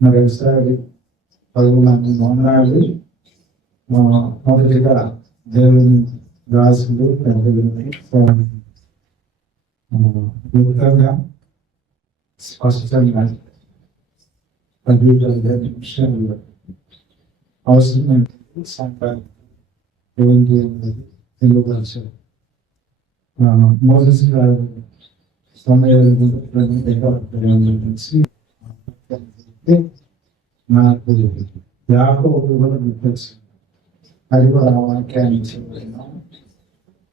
మరోసారి 11 వందనాలు. మొదటిగా దేవుని రాసులు పెద్దగా స్పష్టంగా 10 నిమిషాలు అవసరమైన సంపాదించి తెలియపరచారు. మోసెస్ గారు సమయాలు నాకు యాకోబు కూడా గుర్తొచ్చింది. అది కూడా ఆ వాక్యాన్ని చెప్పాను.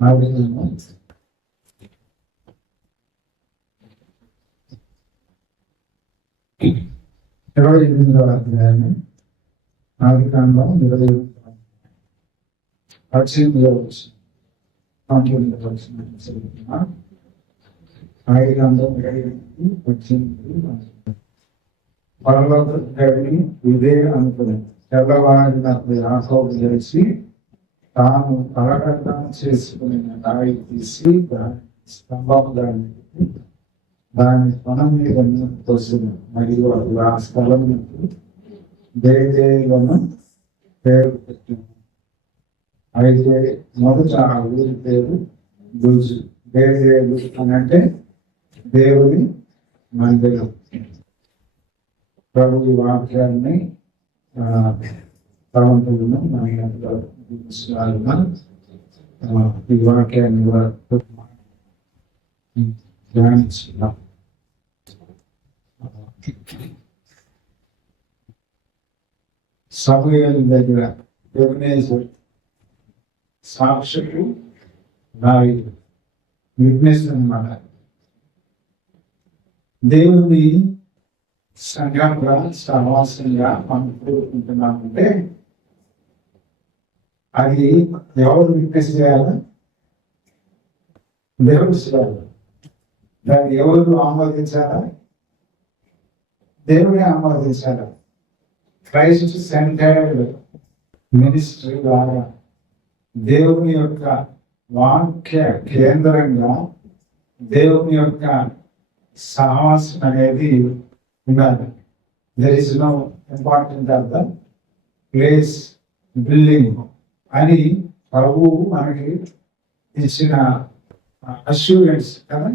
ఆవిడేమో 28వ అధ్యాయాన్ని ఆదికాండం 18వ ఆదికాండం 18 పరలోకని ఇదే అనుకున్నాను. తెల్లవారిన యాకోబు తెలిసి తాను తలకట్టం చేసుకుని రాయి తీసి స్తంభం దాని పొలం మీద పోసిన మరియు ఆ స్థలం దేవేలను పేరు పెట్టింది. అయితే మొదట ఆ ఊరి పేరు దూజు. దేవేలు అని అంటే దేవుని మందిరం. ప్రభు ఈ వాక్యాన్ని తలంపులను ఈ వాక్యాన్ని ధ్యానిస్తున్నాం. సమూయేలు దగ్గర ఎబెనేజరు సాక్షులు దావీదు విట్నెస్ అన్నమాట. దేవుని సంఘంగా సహవాసంగా మనం కోరుకుంటున్నామంటే అది ఎవరు విట్నెస్ చేయాలి? దేవుడు చేయాలి. దాన్ని ఎవరు ఆమోదించాలా? దేవుడే ఆమోదించాలి. క్రైస్ట్ సెంటర్డ్ మినిస్ట్రీ ద్వారా దేవుని యొక్క వాక్య కేంద్రంగా దేవుని యొక్క సహవాసం అనేది ఉండాలి. There is no important of the place building అని ప్రభువు మనకి ఇచ్చిన అష్యూరెన్స్ కదా.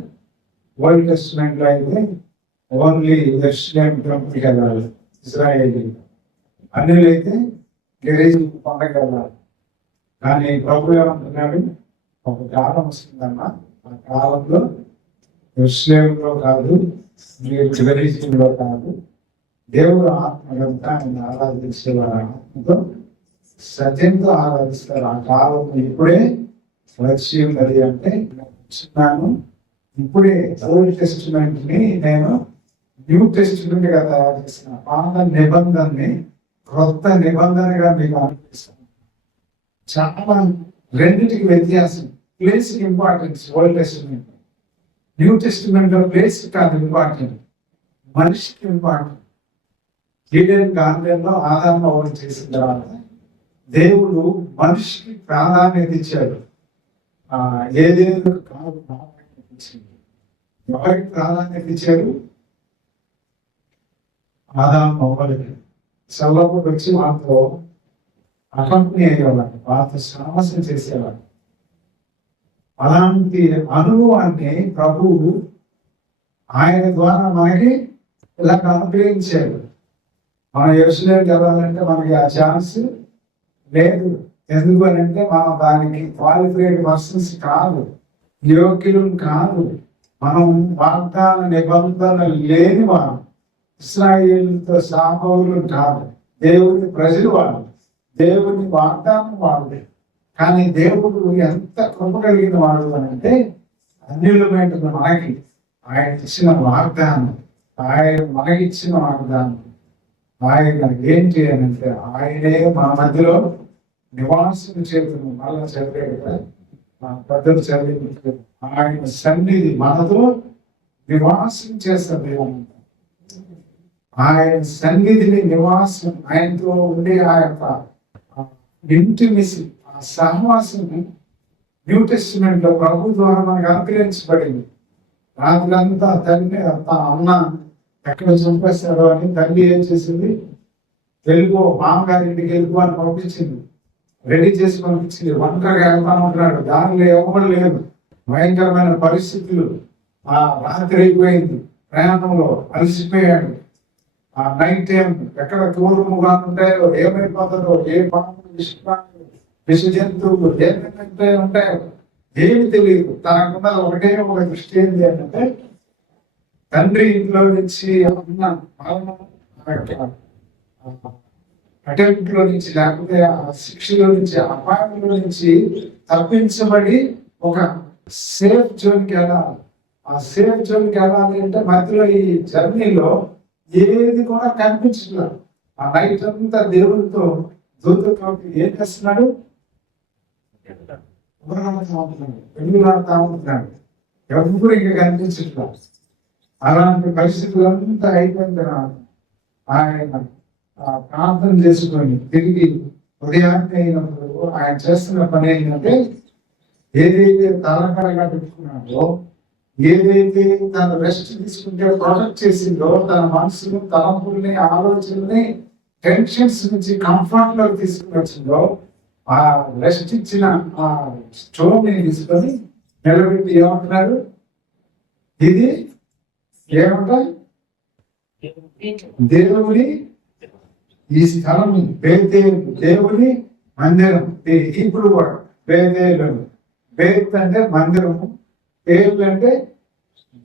ఓల్డ్ టెస్టిమెంట్ లో అయితే ఓన్లీ యెరూషలేము టెంపుల్కి వెళ్ళాలి ఇజ్రాయేల్, అన్యులైతే గెరీజు కొండకి వెళ్ళాలి. కానీ ప్రభు ఏమంటున్నాడు? ఒక కాలం వస్తుందమ్మా, ఆ కాలంలో యెరూషలేములో కాదు, గెరీజులో కాదు, దేవుడు ఆత్మగంతా ఆయన ఆరాధించేవారు. ఆత్మతో సత్యంతో ఆరాధిస్తారు. ఆ కాలం ఇప్పుడే వచ్చి ఉన్నది. అంటే చూస్తున్నాను, ఇప్పుడే ఓల్డ్ టెస్టిమెంట్ ని నేను న్యూ టెస్టిమెంట్ గా తయారు చేసిన పాత నిబంధనని క్రొత్త నిబంధనగా మీకు అనిపిస్తాను. చాలా రెండింటికి వ్యత్యాసం. Place importance. Old testament, new testament లో ప్లేస్ కాదు ఇంపార్టెంట్, మనిషికి ఇంపార్టెంట్. ఈడెన్ గార్డెన్లో ఆదాము అవ్వడం చేసిన తర్వాత దేవుడు మనిషికి ప్రాధాన్యత ఇచ్చాడు. ఏదేదో కాదు, ఎవరికి ప్రాధాన్యత ఇచ్చాడు? ఆదాము అవ్వలకి. సల్లప్పుడు వచ్చి మాతో అకంపెనీ అయ్యేవాడు, మాతో సాహసం చేసేవాడు. అలాంటి అనుభవాన్ని ప్రభువు ఆయన ద్వారా మనకి ఇలా అనుగ్రహించాడు. మనం యెరూషలేముకి వెళ్ళాలంటే మనకి ఆ ఛాన్స్ లేదు. ఎందుకు అని అంటే మనం దానికి క్వాలిఫైడ్ పర్సన్స్ కాదు, యోగ్యులు కాదు. మనం వాగ్దాన నిబంధన లేని వారు, ఇశ్రాయేలుతో సామవులు కాదు, దేవుని ప్రజలు వాళ్ళు, దేవుని వాగ్దానం వాళ్ళు. కానీ దేవుడు ఎంత కృప కలిగిన వాడు అని అంటే అన్యులమైన మనకి ఆయన ఇచ్చిన వాగ్దానం, ఆయన మనకిచ్చిన వాగ్దానం. ఆయన ఏం చేయాలంటే ఆయనే మన మధ్యలో నివాసం చేతులు మళ్ళా చదివాడు కదా, పెద్దలు చదివి ఆయన సన్నిధి మనతో నివాసం చేస్తుంది. ఆయన సన్నిధిని నివాసం, ఆయనతో ఉండే ఆ యొక్క ఇంటిమిసి, ఆ సహవాసం న్యూ టెస్టిమెంట్ లో ప్రభు ద్వారా మనకు అనుగ్రహించబడింది. రాత్రంతా తల్లి అన్న ఎక్కడ చంపేస్తారో అని తల్లి ఏం చేసింది, వెళ్ళిపో మామగారి ఇంటికి వెళ్ళిపో అని పంపించింది, రెడీ చేసి పంపించింది. ఒంటరిగా వెళ్తా ఉంటున్నాడు, దానిలో ఎవరు లేరు, భయంకరమైన పరిస్థితులు. ఆ రాత్రి అయిపోయింది, ప్రయాణంలో అలసిపోయాడు. ఆ నైట్ టైం ఎక్కడ దూరముగా ఉంటాయో, ఏమైపోతుందో, ఏ పాములు విష జంతువులు ఏమైనా ఉంటాయో ఏమి తెలియదు. తనకున్న ఒకటే ఒక దృష్టి ఏంటి అంటే, తండ్రి ఇంట్లో నుంచి ఉన్న అటెంప్ట్ లో నుంచి, లేకపోతే ఆ శిక్షలో నుంచి, అపాయంలో నుంచి తప్పించబడి ఒక సేఫ్ జోన్కి వెళ్ళాలి. ఆ సేఫ్ జోన్కి వెళ్ళాలి అంటే మధ్యలో ఈ జర్నీలో ఏది కూడా కనిపించలేదు. ఆ నైట్ అంతా దేవుడితో దూతతో ఏం చేస్తున్నాడు, వెలుగులాడుతా ఉంటున్నాడు. ఎవరు ఇంకా కనిపించట్లేదు. అలాంటి పరిస్థితులంతా అయిపోయిన తర్వాత ఆయన ప్రార్థన చేసుకొని తిరిగి ఉదయాన్నే అయినప్పుడు ఆయన చేస్తున్న పని ఏంటంటే, ఏదైతే తలకడగా పెట్టుకున్నాడో, ఏదైతే తను రెస్ట్ తీసుకుంటే ప్రొటెక్ట్ చేసిందో, తన మనసును, తలంపుల్ని, ఆలోచనల్ని టెన్షన్స్ నుంచి కంఫర్ట్ లోకి తీసుకుని వచ్చిందో, ఆ రెస్ట్ ఇచ్చిన ఆ స్టోన్ ని తీసుకొని నిలబెట్టి ఏమంటున్నారు, ఇది ఏమంట, దేవుని ఈ స్థలం, దేవుని మందిరం. ఇప్పుడు కూడా బేతేలు, బేత్ అంటే మందిరము, ఏలు అంటే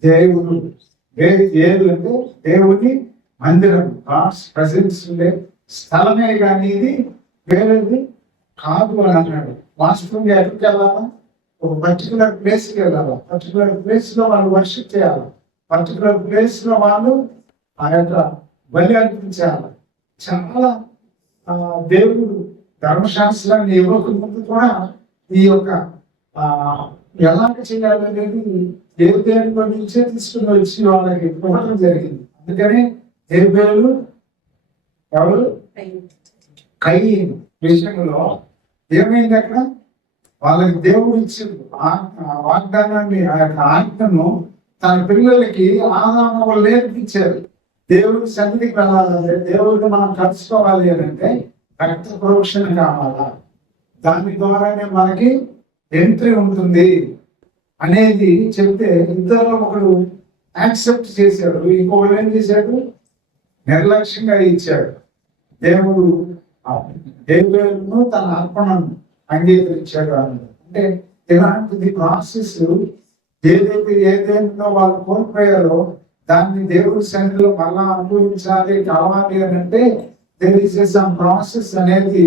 దేవుడు, ఏలు అంటే దేవుని మందిరం, గాడ్స్ ప్రెసెన్స్ ఉండే స్థలమే కానీ ఇది వేరేది కాదు అని అన్నాడు. వాస్తవంగా ఎక్కడికి వెళ్ళాలా, ఒక పర్టికులర్ ప్లేస్కి వెళ్ళాలా, పర్టికులర్ ప్లేస్ లో వాళ్ళు వర్షిప్ చేయాలి, పర్టికులర్ ప్లేస్ లో వాళ్ళు ఆ యొక్క బలి అర్పించాలి. చాలా దేవుడు ధర్మశాస్త్రాన్ని ఇవ్వక ముందు కూడా ఈ యొక్క ఎలాగ చేయాలనేది దేవుడిలో నుంచే తీసుకుని వచ్చి వాళ్ళకి ఇవ్వడం జరిగింది. అందుకని హేబేలు ఎవరు, కయీను విషయంలో ఏమైంది, అక్కడ వాళ్ళకి దేవుడు ఇచ్చిన వాగ్దానాన్ని, ఆ యొక్క ఆజ్ఞను తన పిల్లలకి ఆదాము నేర్పించారు. దేవుడి సన్నిధికి వెళ్ళాలంటే, దేవుడిని మనం కలుసుకోవాలి అని అంటే రక్త ప్రోక్షణ కావాలా, దాని ద్వారానే మనకి ఎంట్రీ ఉంటుంది అనేది చెప్తే, ఇద్దరు ఒకడు యాక్సెప్ట్ చేశాడు, ఇంకొకడు ఏం చేశాడు, నిర్లక్ష్యంగా ఇచ్చాడు. దేవుడు దేవుడును తన అర్పణను అంగీకరించాడు అంటే, ఇలాంటిది ప్రాసెస్. ఏదేదో వాళ్ళు కోల్పోయారో దాన్ని దేవుడి సన్నిధిలో మళ్ళా అనుభవించాలి, కావాలి అని అంటే సమ్ ప్రాసెస్ అనేది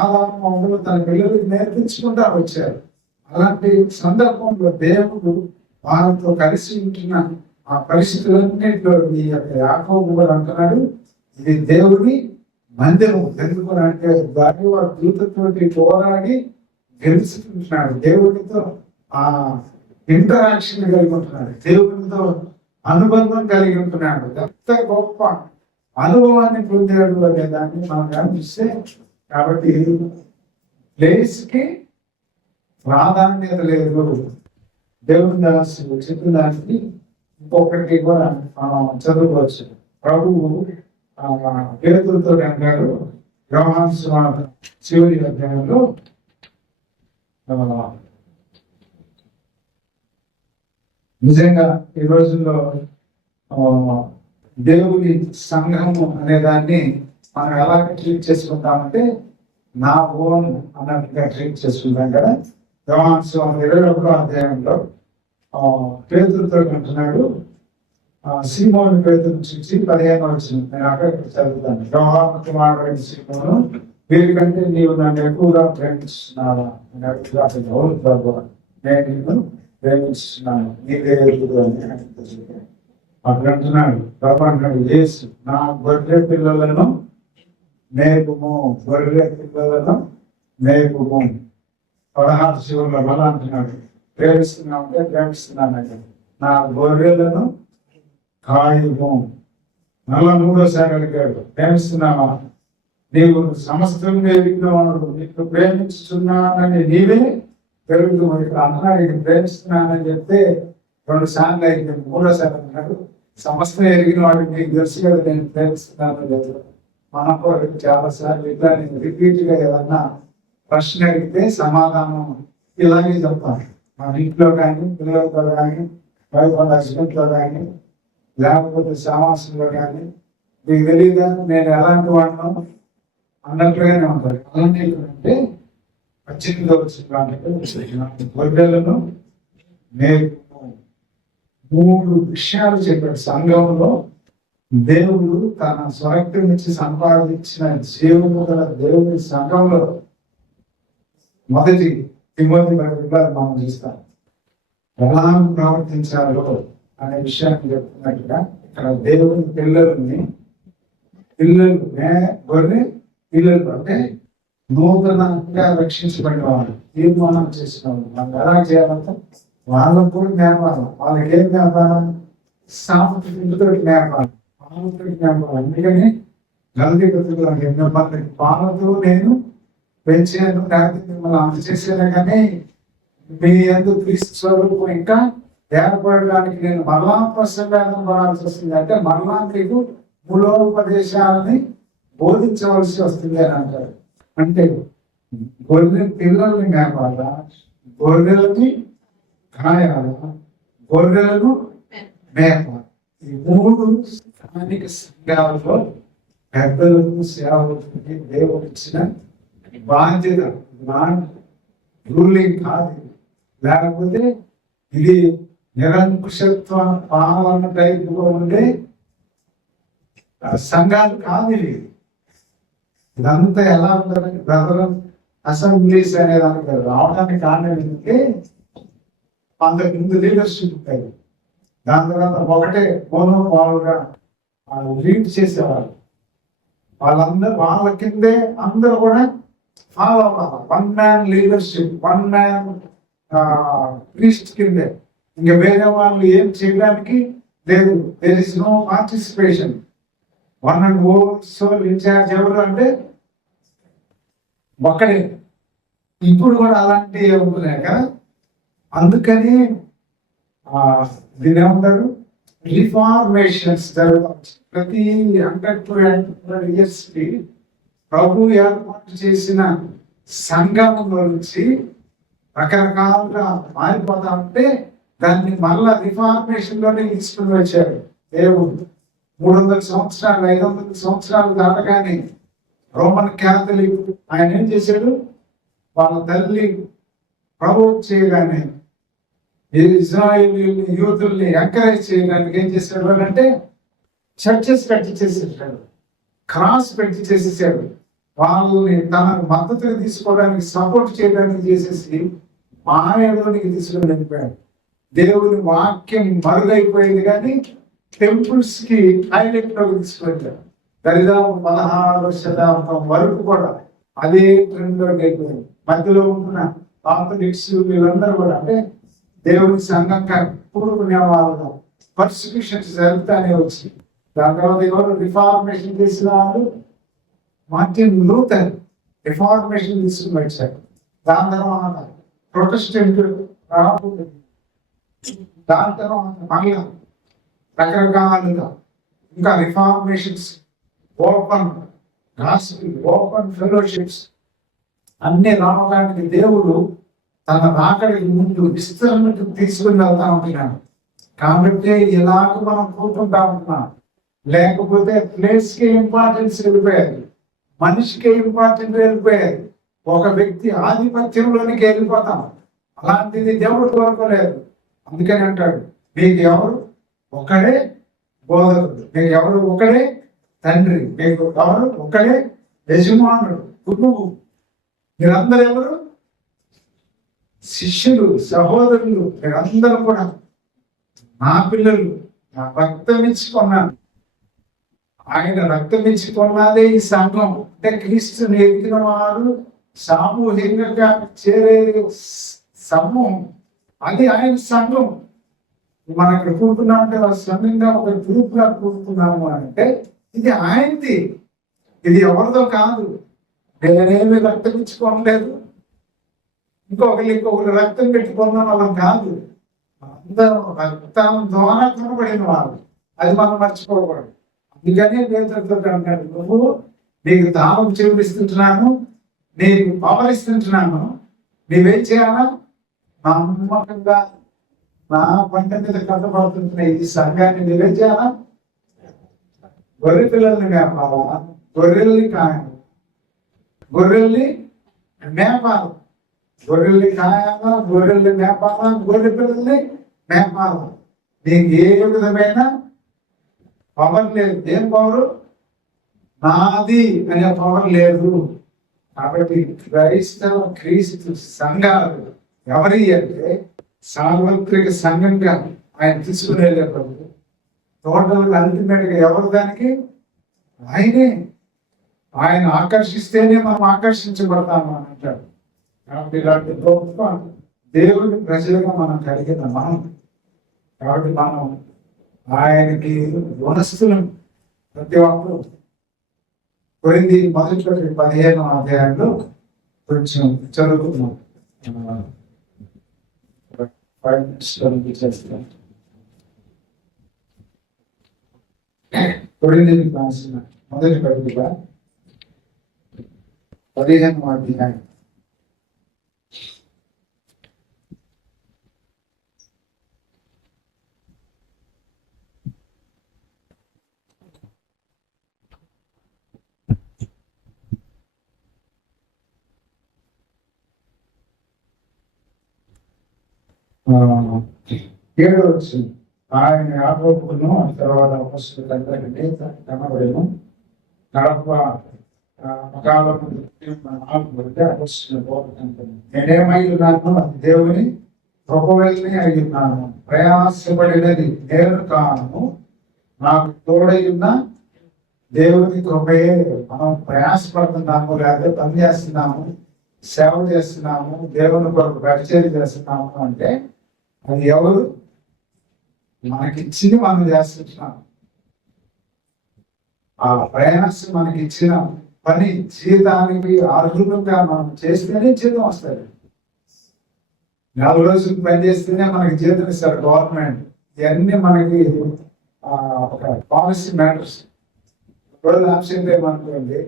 ఆదాము తన పిల్లలకి నేర్పించుకుంటా వచ్చారు. అలాంటి సందర్భంలో దేవుడు వారితో కలిసి ఉంటున్న ఆ పరిస్థితులన్నింటిలో ఈ యొక్క యాకోబు కూడా అంటున్నాడు, ఇది దేవుడి మందిరం. ఎందుకు అంటే దైవ దూతతోటి పోరాడి గెలుచుకుంటున్నాడు, దేవుడితో ఆ ఇంటరాక్షన్ కలిగి ఉంటున్నాడు, దేవుడితో అనుబంధం కలిగి ఉంటున్నాడు. ఎంత గొప్ప అనుభవాన్ని పొందాడు అనే దాన్ని మనం గమనిస్తే, కాబట్టి ప్లేస్ కి ప్రాధాన్యత లేదు. దేవుని దాసులు చెప్పిన దానికి ఇంకొకటి కూడా మనం చదువుకోవచ్చు. ప్రభువు పేతులతో అన్నాడు, యోహాను సువార్త చివరి అధ్యాయంలో నిజంగా ఈ రోజుల్లో దేవుని సంఘము అనే దాన్ని మనం ఎలా ట్రీట్ చేసుకుంటామంటే, నా ఓన్ అన్నట్టుగా ట్రీట్ చేసుకుంటాం కదా. యోహాను సువార్త 21వ అధ్యాయంలో పేతులతో అంటున్నాడు, సీమోను పేతురు చూసి 15వ వచనం నేను అక్కడ చదువుతాను. యోహాను కుమారుడైన సీమోను, వీరికంటే నీవు నన్ను ఎక్కువగా ప్రేమిస్తున్నావా అని అడుగుతాను. అవును ప్రభువా, నేను నిన్ను ప్రేమిస్తున్నాను, నీదే ఎదురు అని అక్కడ అంటున్నాడు. ప్రభు అంటున్నాడు, యేసు నా గొర్రె పిల్లలను మేపుము, గొర్రె పిల్లలను మేపుము. 16 శివుల్లో మళ్ళా అంటున్నాడు, ప్రేమిస్తున్నావు అంటే ప్రేమిస్తున్నాను, నా గొర్రెలను కాయుము. మళ్ళా 3వసారి అడిగాడు, ప్రేమిస్తున్నావా, నీవు సమస్తం ఎరిగినవాడు, నీకు ప్రేమిస్తున్నానని నీవే పెరుగుతూ అంటున్నాడు. ఇది ప్రేమిస్తున్నానని చెప్తే 2 సార్లు అయితే 3వసారి అన్నాడు, సమస్త ఎరిగిన వాడు మీకు తెలుసు కదా, నేను ప్రేమిస్తున్నాను లేదు. మనం కూడా చాలా సార్లు ఇట్లా నేను రిపీట్ గా ఏదన్నా ప్రశ్న అడిగితే సమాధానం ఇలాగే చెప్తాను. మన ఇంట్లో కానీ, పిల్లలతో కానీ, వైఫ్ అండ్ హస్బెండ్ లో కానీ, లేకపోతే సమాసంలో కానీ, మీకు తెలియదా నేను ఎలాంటి వాడినో అన్నట్లుగానే ఉంటారు. అలాంటి అంటే 18వ వచనంలో గొర్రెలను నేను 3 విషయాలు చెప్పాడు. సంఘంలో దేవుడు తన స్వరక్తి నుంచి సంపాదించిన జీవము గల దేవుని సంఘంలో మొదటి తిమోతి పత్రికలో మనం చూస్తాం. ఎలా ప్రవర్తించాలో అనే విషయాన్ని చెప్తున్నట్టుగా ఇక్కడ దేవుని పిల్లలు గొర్రె పిల్లలు అంటే నూతనంగా రక్షించబడిన వాళ్ళు, తీర్మానం చేసిన వాళ్ళు. మనం ఎలా చేయాలంటే వాళ్ళకు కూడా జ్ఞాపకాలు, వాళ్ళకి ఏం జ్ఞాపకాలు, సాంస్కృతితో జ్ఞాపకాలు, పాలతో జ్ఞాపకాలు. అందుకని గల్తీ పత్రికలో ఎన్నో మంది పాలతో నేను పెంచాను, లేకపోతే మిమ్మల్ని అందజేసాను, కానీ మీ ఎందుకు క్రీస్తు స్వరూపం ఇంకా ఏర్పడడానికి నేను మరలా ప్రసంగాలను పడాల్సి వస్తుంది. అంటే మరలా మీకు మూలోపదేశాలని బోధించవలసి వస్తుంది అని అంటారు. అంటే గొర్రె పిల్లల్ని మేపాల, గొర్రెలని కాయాల, గొర్రెలను మేపాలి. ఈ 3 స్థానిక సంఘాలలో పెద్దలకు సేవకులకి దేవుడు ఇచ్చిన బాధ్యత. రూలింగ్ కాదు, లేకపోతే ఇది నిరంకుశత్వ పాలన టైపులో ఉండే సంఘాలు కాదు. ఇదంతా ఎలా ఉంటుందంటే బ్రదర్ అసెంబ్లీస్ అనే దానికి రావడానికి కారణం ఏంటంటే అందరికి ముందు లీడర్షిప్ ఉంటాయి. దాని తర్వాత ఒకటే మోనోపాల్గా లీడ్ చేసేవాళ్ళు. వాళ్ళ కిందే అందరూ కూడా ఫాలో అవ్వాలి. 1 మ్యాన్ లీడర్షిప్, 1 మ్యాన్ ప్రీస్ట్ కిందే. ఇంకా వేరే వాళ్ళు ఏం చేయడానికి లేదు. There is no participation. 1 and whole sole incharge ఎవరు అంటే ఒక్కడే. ఇప్పుడు కూడా అలాంటి ఉంటున్నాయి కదా. అందుకని దీని ఏమంటారు, రిఫార్మేషన్స్ జరుగుతాయి. ప్రతి 100 to 100 years కి ప్రభు ఏర్పాటు చేసిన సంఘం నుంచి రకరకాలుగా మారిపోతా ఉంటే దాన్ని మళ్ళా రిఫార్మేషన్ లోనే తీసుకుని వచ్చాడు దేవుడు. 300 సంవత్సరాలు 500 సంవత్సరాలు దాటగానే రోమన్ క్యాథలిక్ ఆయన ఏం చేశాడు, వాళ్ళ తల్లి ప్రవోక్ చేయగానే ఇజ్రాయేల్ యూతుల్ని ఎంకరేజ్ చేయడానికి ఏం చేశాడు అంటే చర్చెస్ పెట్టి చేసేసాడు, క్రాస్ పెట్టి చేసేసాడు. వాళ్ళని తన మద్దతుగా తీసుకోవడానికి, సపోర్ట్ చేయడానికి చేసేసి మాయలోనికి తీసుకుని వెళ్ళిపోయాడు. దేవుని వాక్యం మరుగైపోయింది, కానీ టెంపుల్స్ కి హైలైట్ లోకి తీసుకువెళ్ళాడు. దరిదాపు 16వ శతాబ్దం వరకు కూడా అదే ట్రెండ్ లోకి అయిపోయింది. మధ్యలో ఉంటున్న ఆర్థోడాక్స్ వీళ్ళందరూ కూడా అంటే దేవుని సంఘంగా కూడుకునే వాళ్ళు పర్సిక్యూషన్స్ జరుగుతానే వచ్చి. దాని తర్వాత ఎవరు రిఫార్మేషన్ చేసిన వాళ్ళు, మార్టిన్ లూథర్ రిఫార్మేషన్ తీసుకుని వచ్చారు. దాని తర్వాత ప్రొటెస్టెంట్ రాబోతుంది. దాని తర్వాత మళ్ళీ రకరకాలుగా ఇంకా reformations, open gospel, open fellowships అన్ని రావడానికి దేవుడు తన రాకడికి ముందు విస్తరణకు తీసుకుని వెళ్తా ఉంటున్నాడు. కాబట్టి ఇలాగ మనం కూర్చుంటా ఉంటున్నాం. లేకపోతే ప్లేస్ కి ఇంపార్టెన్స్ వెళ్ళిపోయారు, మనిషికి ఇంపార్టెంట్ వెళ్ళిపోయారు, ఒక వ్యక్తి ఆధిపత్యంలోనికి వెళ్ళిపోతాం. అలాంటిది దేవుడు కోరుకోలేదు. అందుకని అంటాడు, మీకు ఎవరు ఒకడే బోధకుడు, మీకు ఎవరు ఒకడే తండ్రి, మీకు ఎవరు ఒకడే యజమానుడు, గురువు, మీరందరూ ఎవరు శిష్యులు, సహోదరులు, మీరందరూ కూడా నా పిల్లలు, నా రక్తం ఇచ్చుకున్నాను. ఆయన రక్తం ఇచ్చుకున్నదే ఈ సంఘం. అంటే క్రీస్తుని ఎదిగిన వారు సామూహికంగా చేరే సమూహం, అది ఆయన సంఘం. మనం ఇక్కడ కూర్చున్నాం అంటే ఆ సంఘంగా ఒక గ్రూప్ గా కూర్చున్నాము అంటే ఇది ఆయనది, ఇది ఎవరిదో కాదు. నేనేమి రక్తం ఇచ్చుకోలేదు, ఇంకొకరు రక్తం పెట్టుకున్న వాళ్ళం కాదు. అందరూ రక్తం ద్వారా కొనబడిన వాళ్ళు. అది మనం మర్చిపోకూడదు. అందుకని పేతురుతో అంటాడు, నువ్వు నీకు దానం చూపిస్తుంటున్నాను, నీకు పవర్ ఇస్తుంటున్నాను, నీవేం చేయాలా? నమ్మకంగా నా పంట మీద కట్టబడుతుంటున్న ఈ సంఘాన్ని నీవేం చేయాలా? గొర్రె పిల్లల్ని మేపాలా, గొర్రెల్ని కాయాలి, గొర్రెల్ని మేపాలి, గొర్రెల్ని కాయాలా, గొర్రెల్ని మేపాలా, గొర్రె పిల్లల్ని మేపాలా. నీకు ఏ విధమైన పవర్ లేదు. ఏం పవరు? నాది అనే పవర్ లేదు. కాబట్టి క్రీస్తు సంఘాలు ఎవరి అంటే సార్వత్రిక సంఘంగా ఆయన తీసుకుని వెళ్ళేటప్పుడు టోటల్ అల్టిమేట్ గా ఎవరు దానికి? ఆయనే. ఆయన ఆకర్షిస్తేనే మనం ఆకర్షించబడతాము అని అంటాడు. కాబట్టి ఇలాంటి గొప్ప దేవుడి ప్రజలుగా మనం కలిగిన మనం, కాబట్టి మనం ఆయనకి వనస్తులను ప్రతి ఒక్కరు కొరింది మొదటి 15వ అధ్యాయంలో కొంచెం చదువుకున్నాం. కొరింది రాసిన మొదటి పత్రిక 15వ అధ్యాయం ఏడో వచ్చింది. ఆయన యాకోబును తర్వాత అపొస్తలులందరికీ కనబడెను. కడప కాలము నేనేమై ఉన్నాను? దేవుని కృపవల్ని అయి ఉన్నాను. ప్రయాసపడినది నేను కాను, నాకు తోడై ఉన్న దేవుని కృపయే. మనం ప్రయాసపడుతున్నాము, లేదా పని చేస్తున్నాము, సేవ చేస్తున్నాము, దేవుని కొరకు పరిచయం చేస్తున్నాము అంటే అది ఎవరు? మనకిచ్చింది మనం చేస్తున్నాం. ఆ ప్రయాసం మనకి ఇచ్చిన పని జీతానికి అర్హులుగా మనం చేస్తేనే జీతం వస్తుంది. 4 రోజులు పని చేస్తేనే మనకి జీతం ఇస్తారు గవర్నమెంట్. ఇవన్నీ మనకి ఒక పాలసీ మ్యాటర్స్. రోజు ఆబ్సెంట్ ఏమనుకోండి,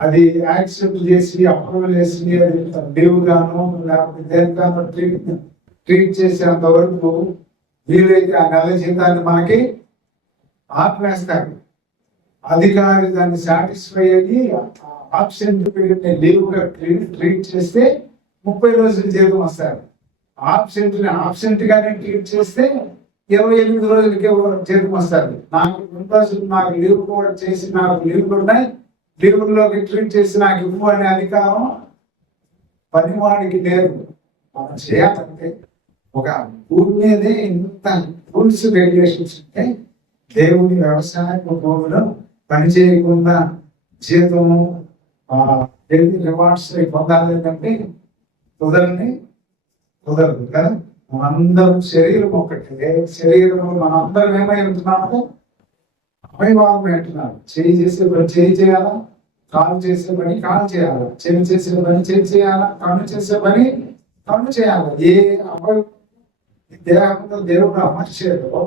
అది యాక్సెప్ట్ చేసి అప్రూవల్ చేసి లీవ్ గాను లేకపోతే దేనిగానో ట్రీట్ చేసేంత వరకు వీలైతే ఆ నెల జీతాన్ని మనకి ఆపివేస్తారు. అధికారి దాన్ని సాటిస్ఫై అయ్యి ఆబ్సెంట్ పీరియడ్ లీవ్ గా ట్రీట్ చేస్తే 30 రోజులు జీతం వస్తారు. ఆబ్సెంట్ గానే ట్రీట్ చేస్తే 28 రోజులకే జీతం వస్తారు. నాకు 2 రోజులు నాకు లీవ్ కూడా చేసి నాకు లీవ్లు ఉన్నాయి, లీవుల్లోకి ట్రీట్ చేసి నాకు ఇవ్వు అనే అధికారం పనివాడికి లేదు. మనం చేయాలంటే ఒక భూమి మీదే ఇంత రూల్స్ రెగ్యులేషన్స్ ఉంటే దేవుని వ్యవసాయ భూమిలో పని చేయకుండా జీతము రివార్డ్స్ పొందాలి అంటే కుదరదు కదా. మనందరం శరీరం ఒకటే. శరీరంలో మనందరం ఏమై ఉంటున్నాము? అవయవాలు అంటున్నారు. చేయి చేసే పని చేయి చేయాలా, కాలు చేసే పని కాలు చేయాలా, చెవి చేసే పని చెవి చేయాలా, కన్ను చేసే పని కన్ను చేయాలి. ఏ అవయవం దేహంలో దేవుడు అమర్చాడో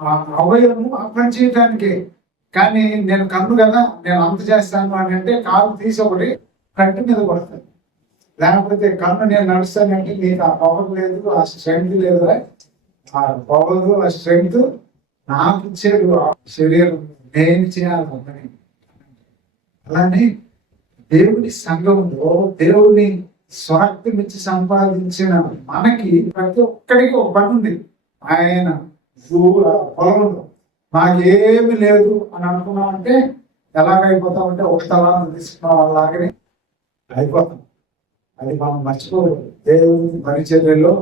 ఆ అవయవం ఆ పని చేయటానికి. కానీ నేను కన్ను కదా, నేను అంత చేస్తాను అని అంటే కాలు తీసి ఒకటి కంటి మీద పడుతుంది. లేకపోతే కన్ను నేను నడుస్తానంటే నీకు ఆ పవర్ లేదు, ఆ స్ట్రెంగ్త్ లేదు. ఆ పవర్ ఆ స్ట్రెంగ్త్ నాకు ఇచ్చాడు ఆ శరీరం, నేను చేయాలని. అలానే దేవుని సంఘంలో దేవుని స్వార్థం ఇచ్చి సంపాదించిన మనకి ప్రతి ఒక్కడికి ఒక పని ఉంది. ఆయన పొలంలో నాకేమి లేదు అని అనుకున్నామంటే ఎలాగైపోతామంటే ఒక తలాన్ని తీసుకున్న వాళ్ళలాగానే అయిపోతాం. అది మనం మర్చిపోలేదు. దేవుని పరిచర్యలో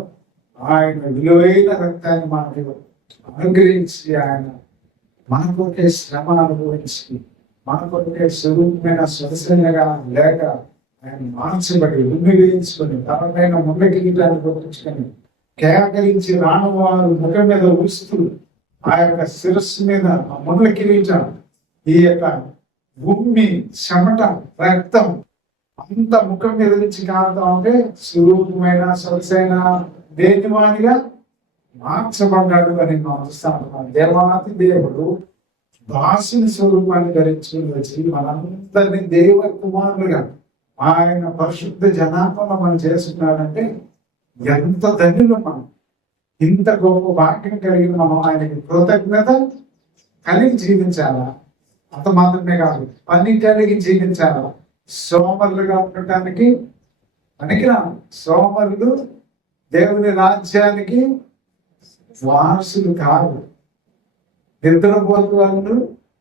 ఆయన విలువైన రక్తాన్ని మనకు అనుగ్రహించి ఆయన మన కొరకే శ్రమ అనుభవించి మన కొరకే స్వరూపమైన సొగసైనగా లేక ఆయన మార్చబడి ఉమ్మిగించుకొని తనపైన ముండ కిరీటాన్ని కొట్టించుకొని కేకరించి రానువారు ముఖం మీద ఊస్తూ ఆ యొక్క శిరస్సు మీద ఆ ముండ్ల కిరీటం, ఈ యొక్క భూమి చెమట రక్తం అంత ముఖం మీద నుంచి కారుతా ఉంటే స్వరూపమైన సొగసైన దేనివానిగా మార్చబడ్డాడు అని మనం చూస్తాం. దేవాతి దేవుడు దాసుని స్వరూపాన్ని ధరించుకుని వచ్చి మనందరినీ దేవ కుమారులుగా ఆయన పరిశుద్ధ జనాభాలో మనం చేసుకున్నాడంటే ఎంత ధన్యులు మనం. ఇంత గొప్ప వాక్యం కలిగిన మనం ఆయనకి కృతజ్ఞత కలిగి జీవించాలా. అంత మాత్రమే కాదు, పని కలిగి జీవించాలా. సోమరులుగా ఉండటానికి పనికిరా. సోమరులు దేవుని రాజ్యానికి వారసులు కాదు. నిద్రపోతు వాళ్ళు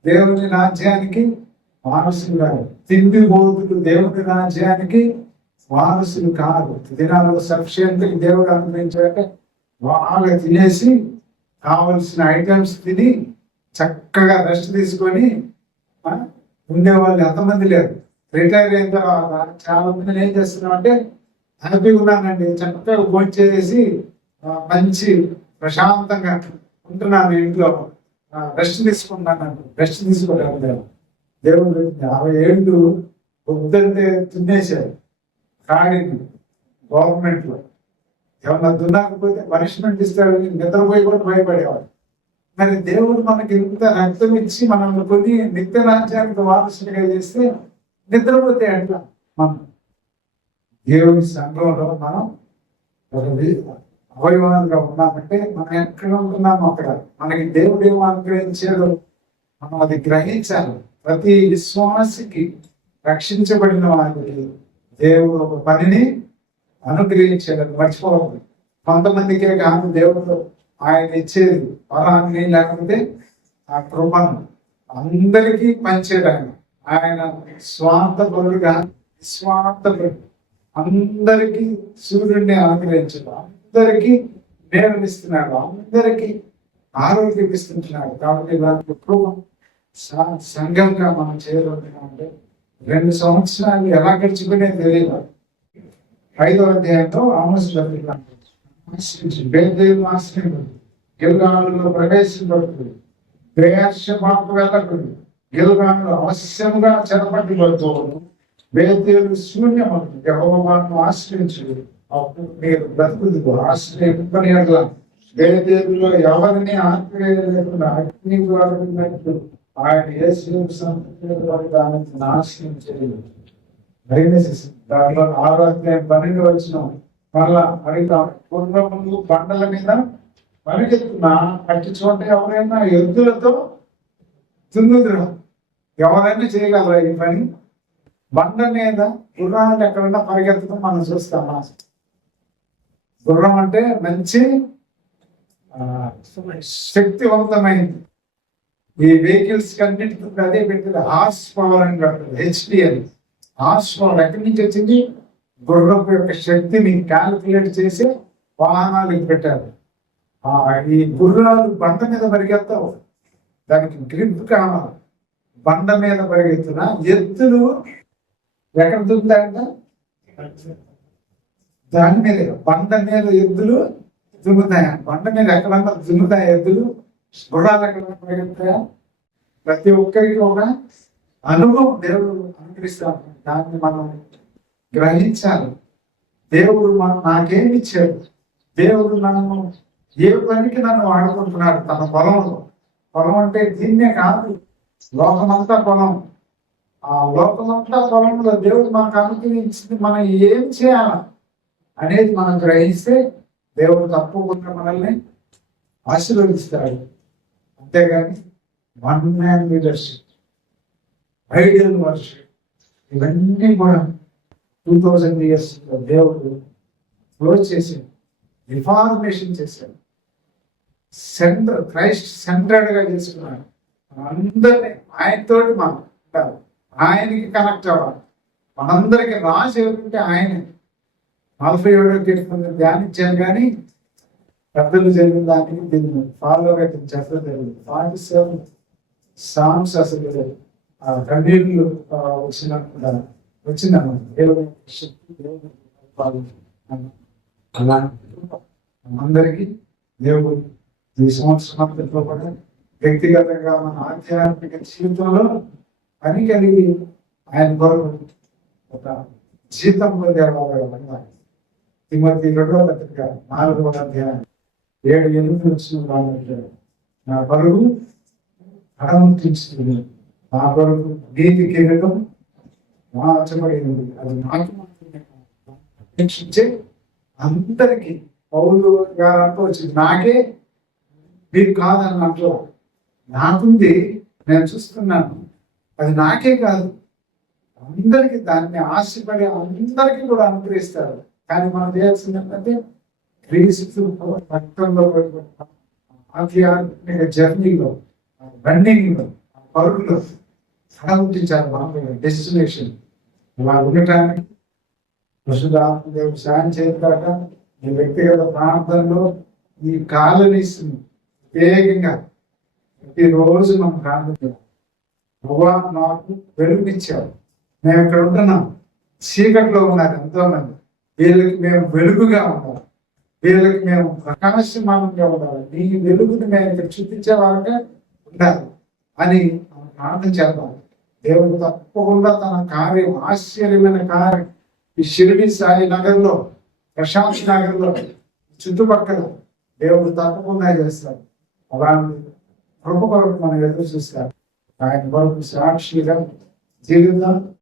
దేవుని రాజ్యానికి వారసులు కాదు. తిండిపోతులు దేవుని రాజ్యానికి వారసులు కాదు. దినాలు సఫిషియెంట్గా దేవుడు అనుగ్రహించాలంటే బాగా తినేసి కావలసిన ఐటమ్స్ తిని చక్కగా రెస్ట్ తీసుకొని ఉండేవాళ్ళు ఎంతమంది లేరు. రిటైర్ అయిన తర్వాత చాలా మంది ఏం చేస్తున్నాం అంటే హ్యాపీగా ఉన్నానండి, చక్కగా భోంచేసి మంచి ప్రశాంతంగా ఉంటున్నాను, ఇంట్లో రెస్ట్ తీసుకున్నాను. రెస్ట్ తీసుకోలేదు. దేవుడు 50 ఏళ్ళు వద్దంటే తినేశారు కాడిని గవర్నమెంట్ లో. ఏమన్నా దున్నకపోతే పనిష్మెంట్ ఇస్తాడు, నిద్రపోయి కూడా భయపడేవాడు. మరి దేవుడు మనకి ఇంత రక్తం ఇచ్చి మనల్ని కొని నిత్య రాజ్యానికి వారసునిగా చేస్తే నిద్రపోతే అట్లా మనం దేవుని సంఘంలో మనం ఒక అవయవాలుగా ఉన్నామంటే మనం ఎక్కడ ఉంటున్నాము అక్కడ మనకి దేవుడు ఏమో అనుగ్రహించాడు మనం అది గ్రహించాలి. ప్రతి విశ్వాసికి, రక్షించబడిన వారికి దేవుడు ఒక పనిని అనుగ్రహించాడు, మర్చిపోవద్దు. కొంతమందికే కాదు దేవుడు ఆయన ఇచ్చేది వరాన్ని, లేకపోతే ఆ కృపను అందరికీ పంచేయడానికి. ఆయన స్వార్థపరుడుగా నిస్వార్థపరుడు, అందరికీ సూర్యుడిని అనుగ్రహించాడు, అందరికీ నేరనిస్తున్నాడు, అందరికీ ఆరోగ్యం ఇస్తున్నాడు. కాబట్టి ఇలాంటి కృప సంఘంగా మనం చేయగలుగుతున్నామంటే 2 సంవత్సరాలు ఎలా గడిచిపోయినా తెలియదు. 5వ అధ్యాయంలో ఆమోస్ పత్రిక గిల్గాలులో ప్రవేశించబడుతుంది, బేర్షెబాకు వెళ్ళకూడదు, గిల్గాలు అవశ్యంగా చెరపట్టబడుతుంది, బేతేలు శూన్యమవుతుంది. యెహోవాను ఆశ్రయించుడు, అప్పుడు మీరు బ్రతుకుదురు. ఆశ్రయింపని ఎడల బేతేలులో ఎవరిని ఆశ్రయించలేకుండా అగ్ని వాడుతున్నట్టు ఆయన యేసు దాన్ని నాశనం చేయలేదు. దాంట్లో 6వ అధ్యాయం 12 వచనం మరలా అడుగుతాం. పూర్వములు బండల మీద పరిగెత్తున అట్టి చోట ఎవరైనా ఎద్దులతో దున్నుదురు. ఎవరైనా చేయగలరా ఈ పని? బండ మీద గుర్రాలు ఎక్కడన్నా పరిగెత్తడం మనం చూస్తామా? గుర్రం అంటే మంచి శక్తివంతమైంది. ఈ వెహికల్స్ కన్నిటికి అదే పెట్టింది, హార్స్ పవర్ అని కడుతుంది, హెచ్డిఎల్. హార్స్ పవర్ ఎక్కడి నుంచి వచ్చింది? గుర్రపు యొక్క శక్తిని క్యాలిక్యులేట్ చేసి వాహనాలకు పెట్టారు. ఈ గుర్రాలు బండ మీద పరిగెత్తావు, దానికి గ్రిప్ కావాలి. బండ మీద పరిగెత్తున ఎద్దులు ఎక్కడ దున్నుతాయంట? దాని మీద, బండ మీద ఎద్దులు దున్నుతాయా? బండ మీద ఎక్కడన్నా దున్నుతాయి ఎద్దులు? గుర్రాలు ఎక్కడన్నా పరిగెత్తాయా? ప్రతి ఒక్కరికి ఒక అనుభవం దేవుడు అనుగ్రహిస్తాడు. దాన్ని మనం గ్రహించాలి. దేవుడు నాకేమి ఇచ్చాడు, దేవుడు నన్ను ఏ పనికి నన్ను వాడుకుంటున్నాడు. తన పొలంలో, పొలం అంటే దీన్నే కాదు, లోకమంతా పొలం. ఆ లోకమంతా పొలంలో దేవుడు మనకు అనుగ్రహించింది మనం ఏం చేయాలి అనేది మనం గ్రహిస్తే దేవుడు తప్పకుండా మనల్ని ఆశీర్వదిస్తాడు. అంతేగాని one man leadership, ideal worship, ఇవన్నీ కూడా 2000 years దేవుడు క్లోజ్ చేశాడు, రిఫార్మేషన్ చేశాడు, క్రైస్ట్ సెంటర్డ్ గా చేసుకున్నాడు. అందరినీ ఆయనతోటి మనం ఉంటారు, ఆయనకి కనెక్ట్ అవ్వాలి. మనందరికి రాజు ఎవరంటే ఆయనే. 47వ కీర్తన ధ్యానించాను కానీ పెద్దలు జరిగిన దానికి దీన్ని ఫాలో అయితే చెప్పలేదు. 47 సాంగ్స్ అసలు కన్నీళ్ళు వచ్చిందన్నమాట. అలా అందరికీ దేవుడు ఈ సంవత్సరంలో కూడా వ్యక్తిగతంగా మన ఆధ్యాత్మిక జీవితంలో పని కలిగి ఆయన కొరకు ఒక జీతం పొందేవాళ్ళ తిమోతి 2వ పత్రిక 4వ అధ్యాయం 7 ఎలుగులు వచ్చిన వాళ్ళు నా పరుగు అనుమతించింది, నా పరుగు నీతి కిరీటం మార్చబడింది. అది నాకు అందరికీ పౌలు గారంటూ వచ్చింది. నాకే మీరు కాదన్నట్లు నాకుంది, నేను చూస్తున్నాను. అది నాకే కాదు, అందరికీ దాన్ని ఆశపడి అందరికీ కూడా అనుగ్రహిస్తారు. కానీ మనం చేయాల్సింది ఏంటంటే క్రీస్తు రక్తంలో ఆధ్యాత్మిక జర్నీలో, రన్నింగ్ లో, పరుగులో అనుమతించాలి. మనం డెస్టినేషన్ అలా ఉండటానికి పరిశుద్ధాత్మదేవుడు సాయం చేద్దాక ఈ వ్యక్తిగత ప్రాంతంలో ఈ కాలనీస్ వేగంగా ప్రతిరోజు మనం ప్రార్థన నువ్వా నాకు వెలుగునిచ్చావు. మేము ఇక్కడ ఉంటున్నాం, చీకట్లో ఉన్నారు ఎంతో మంది, వీళ్ళకి మేము వెలుగుగా ఉండాలి, వీళ్ళకి మేము ప్రకాశమానంగా ఉండాలి, నీ వెలుగుని మేము ఇక్కడ చూపించే వాళ్ళగా ఉండాలి అని మనం ప్రార్థన చేద్దాం. దేవుడు తప్పకుండా తన కార్యం, ఆశ్చర్యమైన కార్యం ఈ షిరిడి సాయి నగర్లో, ప్రశాంత్ నగర్లో, చుట్టుపక్కల దేవుడు తప్పకుండా చేస్తారు. అలాంటి కృప కొరకు మనం ఎదురు చూస్తారు. ఆయన కొరకు సాక్షిగా జీవితం